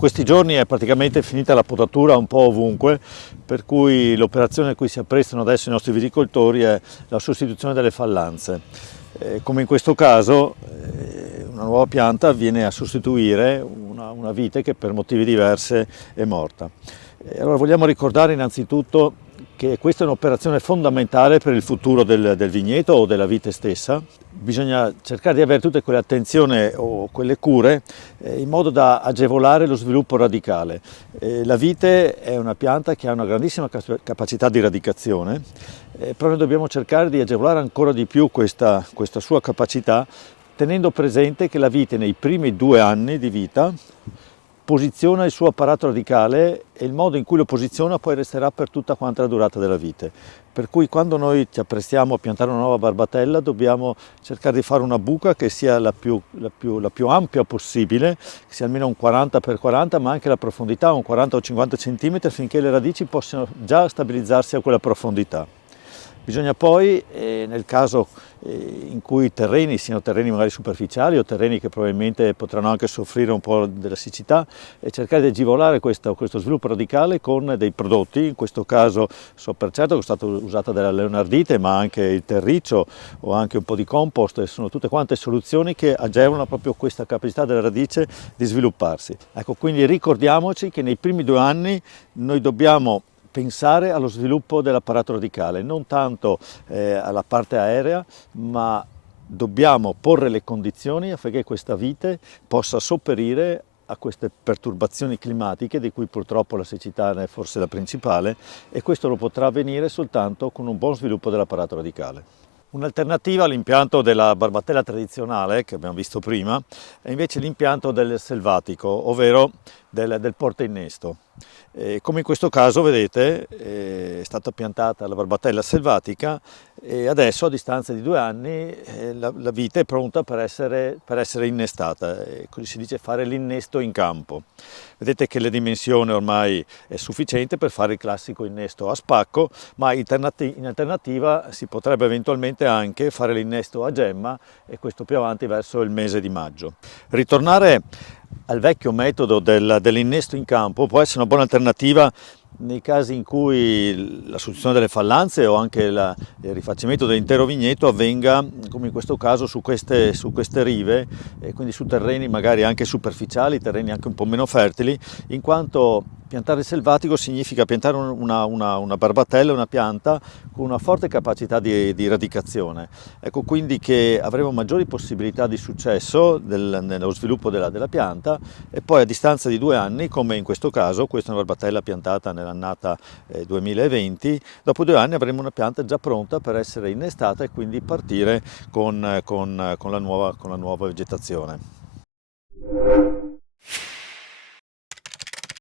questi giorni è praticamente finita la potatura un po' ovunque, per cui l'operazione a cui si apprestano adesso i nostri viticoltori è la sostituzione delle fallanze. Come in questo caso, una nuova pianta viene a sostituire una vite che per motivi diversi è morta. Allora vogliamo ricordare innanzitutto che questa è un'operazione fondamentale per il futuro del vigneto o della vite stessa. Bisogna cercare di avere tutte quelle attenzioni o quelle cure in modo da agevolare lo sviluppo radicale. La vite è una pianta che ha una grandissima capacità di radicazione, però noi dobbiamo cercare di agevolare ancora di più questa sua capacità, tenendo presente che la vite nei primi 2 anni di vita posiziona il suo apparato radicale e il modo in cui lo posiziona poi resterà per tutta quanta la durata della vite. Per cui quando noi ci apprestiamo a piantare una nuova barbatella dobbiamo cercare di fare una buca che sia la più ampia possibile, che sia almeno un 40x40, ma anche la profondità un 40 o 50 cm affinché le radici possano già stabilizzarsi a quella profondità. Bisogna poi, nel caso in cui i terreni siano terreni magari superficiali o terreni che probabilmente potranno anche soffrire un po' della siccità, cercare di agevolare questo sviluppo radicale con dei prodotti. In questo caso so per certo che è stata usata della leonardite, ma anche il terriccio o anche un po' di compost, e sono tutte quante soluzioni che agevolano proprio questa capacità della radice di svilupparsi. Ecco, quindi ricordiamoci che nei primi 2 anni noi dobbiamo pensare allo sviluppo dell'apparato radicale, non tanto alla parte aerea, ma dobbiamo porre le condizioni affinché questa vite possa sopperire a queste perturbazioni climatiche, di cui purtroppo la siccità è forse la principale, e questo lo potrà avvenire soltanto con un buon sviluppo dell'apparato radicale. Un'alternativa all'impianto della barbatella tradizionale, che abbiamo visto prima, è invece l'impianto del selvatico, ovvero del portainnesto. Come in questo caso vedete è stata piantata la barbatella selvatica e adesso a distanza di 2 anni la vite è pronta per essere innestata, così si dice fare l'innesto in campo. Vedete che le dimensioni ormai è sufficiente per fare il classico innesto a spacco, ma in alternativa si potrebbe eventualmente anche fare l'innesto a gemma, e questo più avanti verso il mese di maggio. Ritornare al vecchio metodo dell'innesto in campo può essere una buona alternativa nei casi in cui la sostituzione delle fallanze o anche il rifacimento dell'intero vigneto avvenga, come in questo caso, su queste rive, e quindi su terreni magari anche superficiali, terreni anche un po' meno fertili, in quanto piantare il selvatico significa piantare una barbatella, una pianta con una forte capacità di radicazione. Ecco quindi che avremo maggiori possibilità di successo nello sviluppo della pianta, e poi a distanza di 2 anni, come in questo caso, questa è una barbatella piantata nell'annata 2020, dopo 2 anni avremo una pianta già pronta per essere innestata e quindi partire con la nuova vegetazione.